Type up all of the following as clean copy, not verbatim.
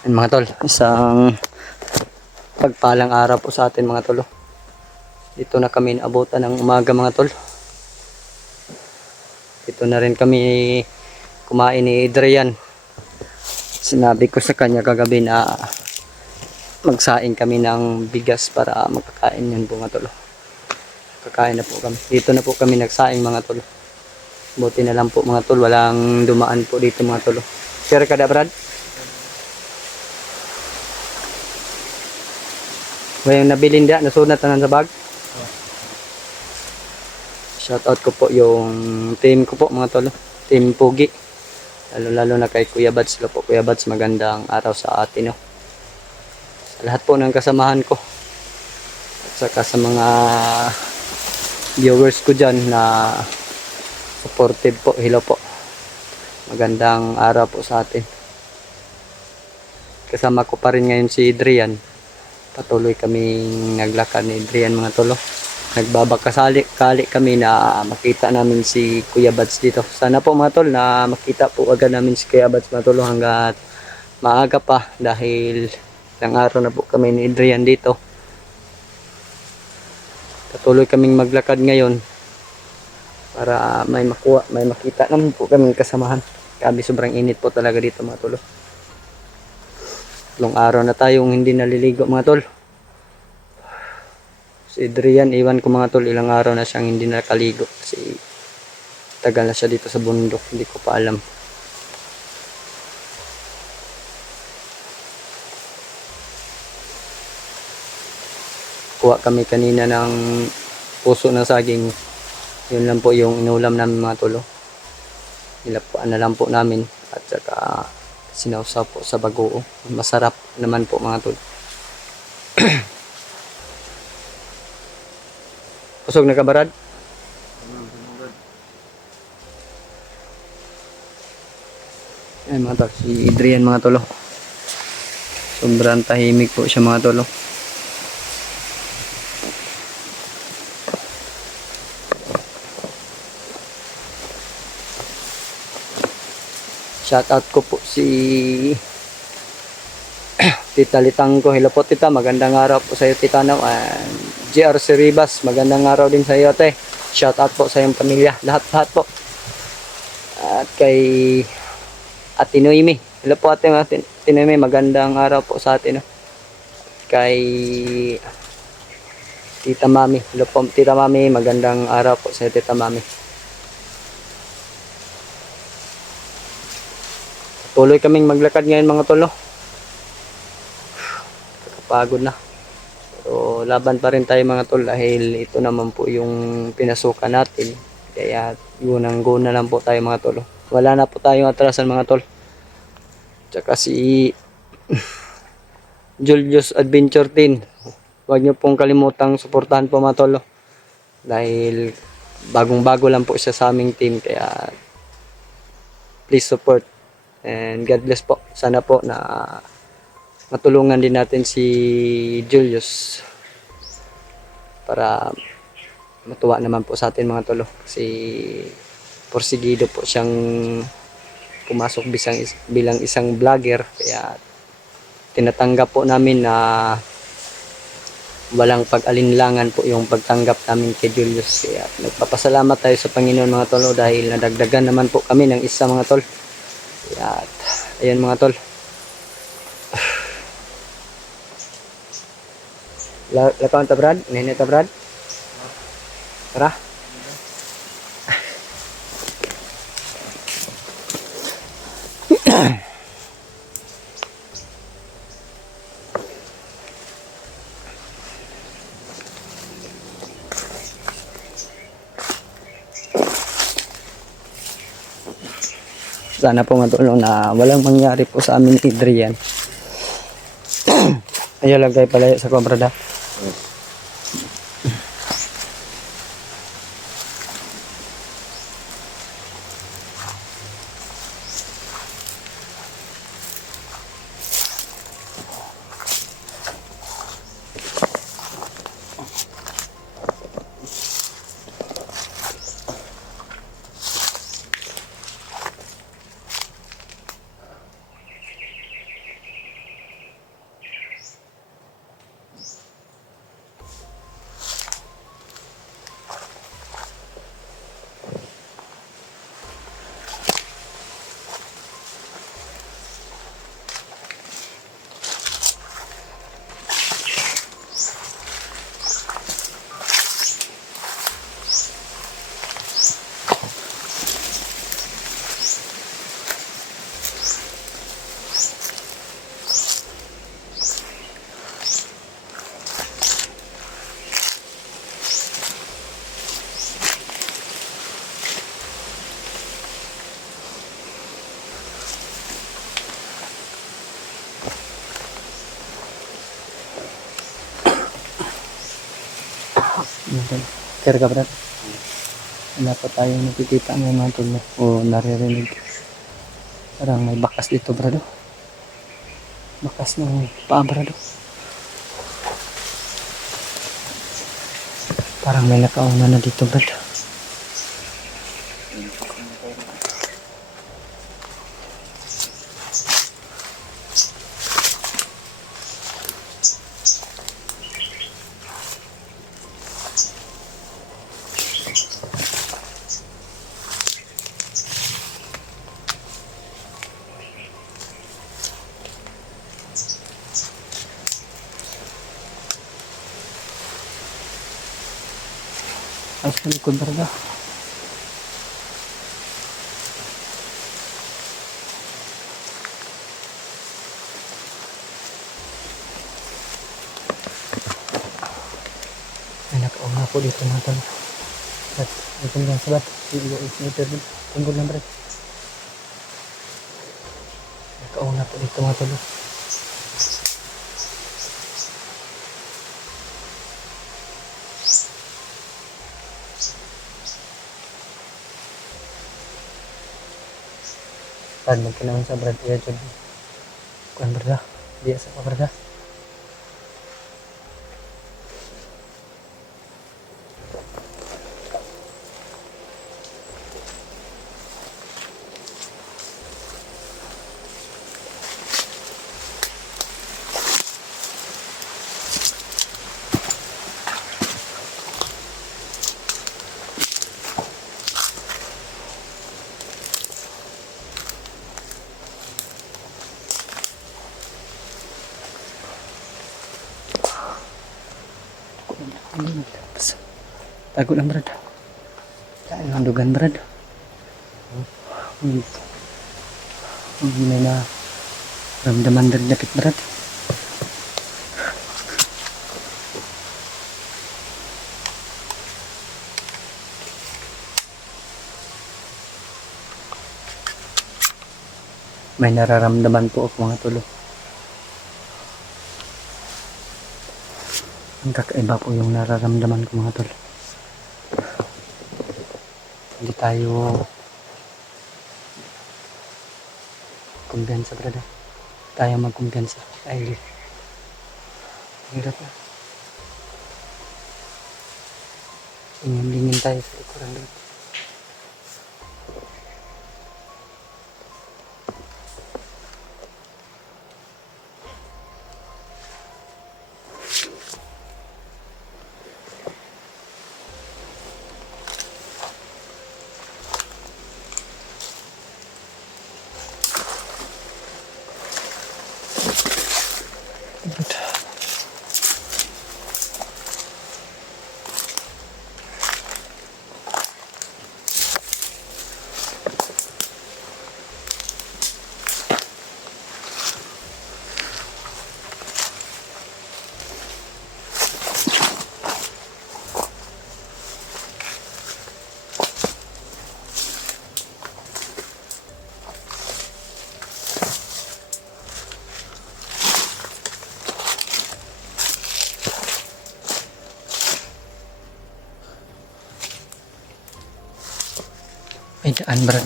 Yan mga tol, isang pagpalang araw po sa atin mga tol. Dito na kami naabutan ng umaga mga tol. Dito na rin kami kumain ni Adrian. Sinabi ko sa kanya kagabi na magsaing kami ng bigas para magkakain yun po mga tol. Kakain na po kami. Dito na po kami nagsaing mga tol. Buti na lang po mga tol, walang dumaan po dito mga tol. Share ka da Brad? Yung nabilin dia, nasunat na sa bag. Shout out ko po yung team ko po mga tol. Team Pugi. Lalo na kay Kuya Bads. Po Kuya Bads, magandang araw sa atin. No? Sa lahat po ng kasamahan ko. At saka sa mga viewers ko dyan na supportive po. Hello po. Magandang araw po sa atin. Kasama ko pa rin ngayon si Adrian. Patuloy kaming naglakad ni Adrian mga tolo. Nagbabakasali kami na makita namin si Kuya Bads dito. Sana po mga tol na makita po agad namin si Kuya Bads mga tolo hanggat maaga pa dahil ilang araw na po kami ni Adrian dito. Patuloy kaming maglakad ngayon para may makita naman po kaming kasamahan. Grabe sobrang init po talaga dito mga tolo. Long araw na tayong hindi naliligo mga tol. Si Adrian, iwan ko mga tol, ilang araw na siyang hindi nakaligo kasi tagal na siya dito sa bundok, hindi ko pa alam. Kuha kami kanina ng puso ng saging. Yun lang po yung inulam namin mga tol. Nilapuan na lang po namin at saka sinausaw po sa bagoong. Masarap naman po mga tol. Kusog na ka Barad? Ayan mga tol, si Adrian mga tolo. Sobrang tahimik po siya mga tolo. Shoutout ko po si Tita Litanggo. Hello po tita, magandang araw po sa iyo tita. JR Ribas, magandang araw din sa iyo ate. Shoutout po sa iyong pamilya, lahat po. At kay Ate Noemi. Hello po ate Noemi, magandang araw po sa atin. Kay Tita Mami. Hello po Tita Mami, magandang araw po sa iyo Tita Mami. Tuloy kaming maglakad ngayon mga tolo. Kakapagod na. Pero laban pa rin tayo mga tol dahil ito naman po yung pinasukan natin. Kaya gunang-guna lang po tayo mga tol. Wala na po tayong atrasan mga tol. Tsaka si Julius Adventure Team. Huwag nyo pong kalimutang suportahan po mga tol. Dahil bagong-bago lang po siya sa aming team. Kaya please support. And God bless po. Sana po na matulungan din natin si Julius para matuwa naman po sa atin mga tolo. Kasi porsigido po siyang pumasok bilang isang vlogger. Kaya tinatanggap po namin na walang pag-alinlangan po yung pagtanggap namin kay Julius. Kaya nagpapasalamat tayo sa Panginoon mga tolo dahil nadagdagan naman po kami ng isa mga tol. Kaya ayan mga tol. Lakaw ta Brad? Nene ta Brad? Tara. Sana po matulong na walang mangyari po sa amin ni Adrian. Ayaw lang kayo pala sa kumbrada. Kaya ka brad. Wala pa tayong nakikita ng mga tulo o naririnig. Parang may bakas dito brad. Bakas ng paa brad. Parang may nakauna na dito brad. Ay, sa likod brad. May nakauna po dito mga talo. Brad, ito lang sa brad. Tunggol lang brad. Nakauna po dito mga talo. Brad, magkinaman sa brad. Iya dyan. Kuhan brad. Biasa pa brad. Tago lang brad. Kain ang dugan brad. May na ramdaman din dakit brad. May nararamdaman po ako mga tulo. Ang kakaiba po yung nararamdaman ko mga tulo. Hindi tayo kumpiyansa brad. Tayo magkumpiyansa. Ay, hirap na. Lingin tayo sa likuran brad. May daan brad.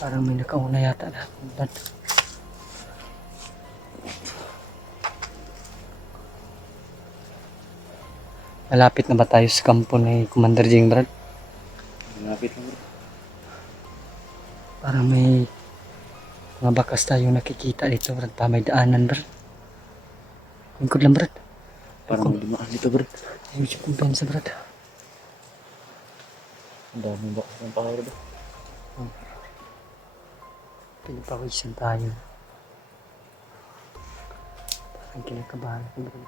Parang may nakauna yata na brad. Malapit na ba tayo sa kampo ni Commander Jing brad? Malapit lang bro. Parang may mga bakas tayong nakikita dito brad. May daanan brad. Lingkod lang brad. Parang may dumaan dito bro. Ayun siya kumpiyansa brad. Ang daming bakas ng pahara bro. Pinapawisan tayo. Parang kinakabahan ako brad.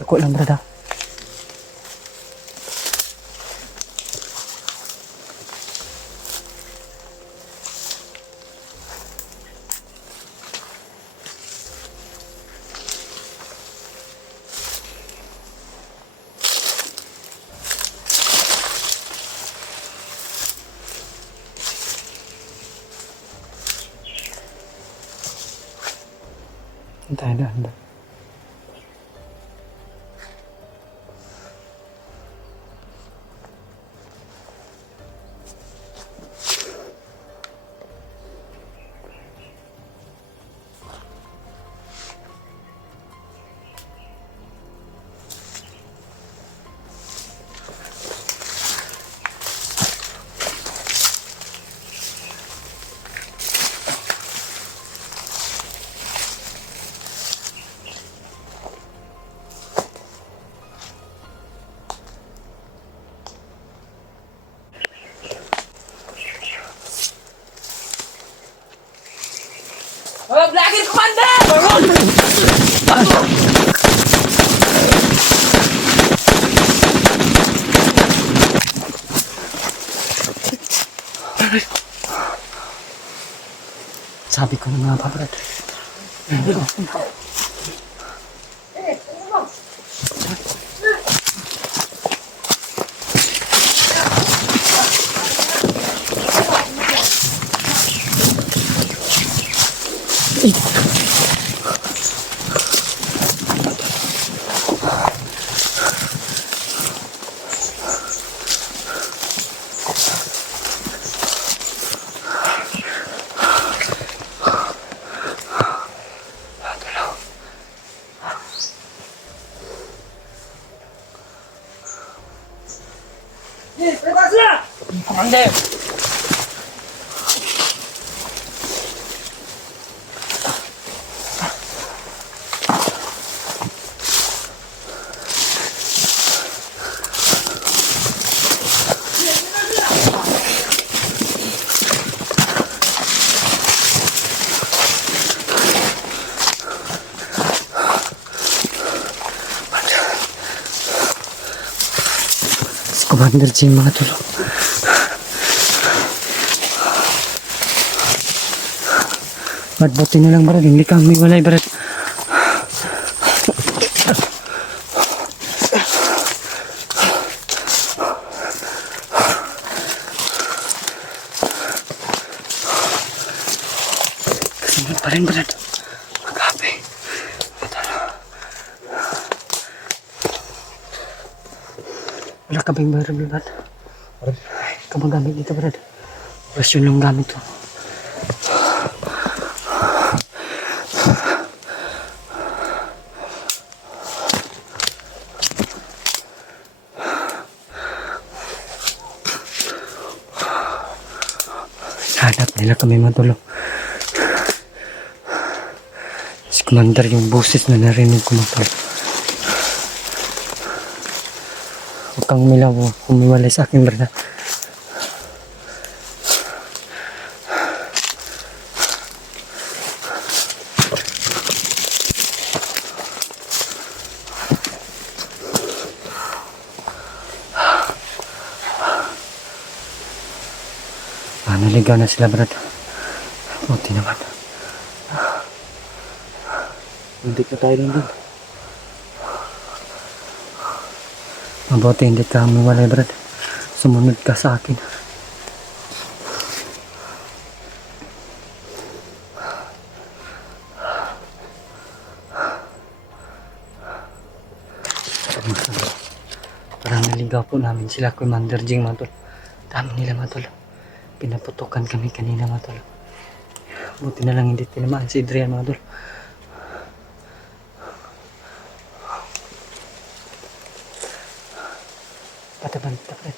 Ako lang brad. Tayo na. Vlogger Commander! Sabi ko na nga ba, Brad? Commander! Si Commander Jim mga tol. Brad, buti na lang, Brad. Hindi kami walay, Brad. Kasunod pa rin, Brad. Magabi. Wala ka ba yung baril, Brad? Ikaw magamit dito, Brad. Question lang gamit to. Hanap nila kami matulog. Si Commander yung boses na narinig ko matulog. Huwag kang umilaw, humiwalay sa akin, Brad. Naligaw na sila, Brad. Buti naman. Hindi ka tayo lang dun. Mabuti hindi ka umiwalay, Brad. Sumunod ka sa akin. Parang naligaw po namin sila, Commander Jing, matol. Dami nila, matol. Pinaputukan kami kanina, matol. Buti na lang hindi tinamaan si Adrian, matol. Pataban, tapret.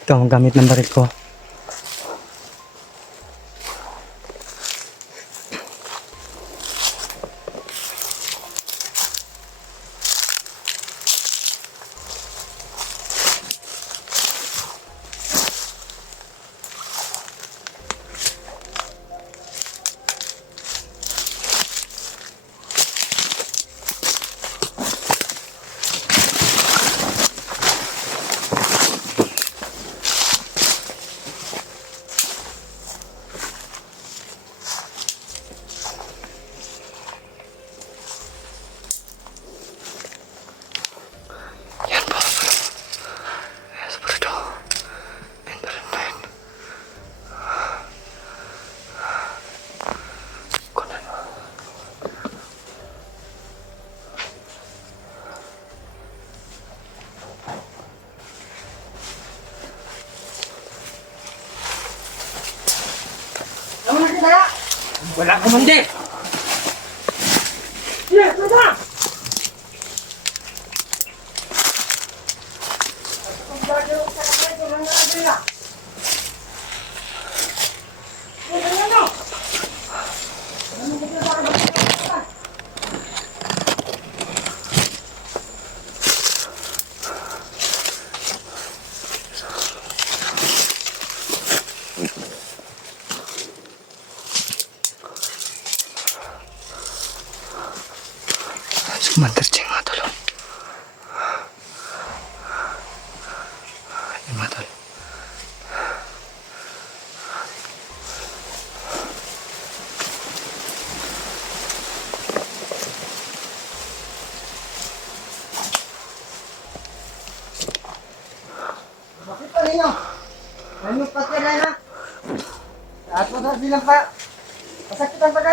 Ito ang gamit ng baril ko. Wala, Commander! Yes, wala! Commander Cheng mga tol. Ayun mga tol. Bakit pa ninyo? Ano pa sila na? At mo silang pa. Pasakitan pa kayo.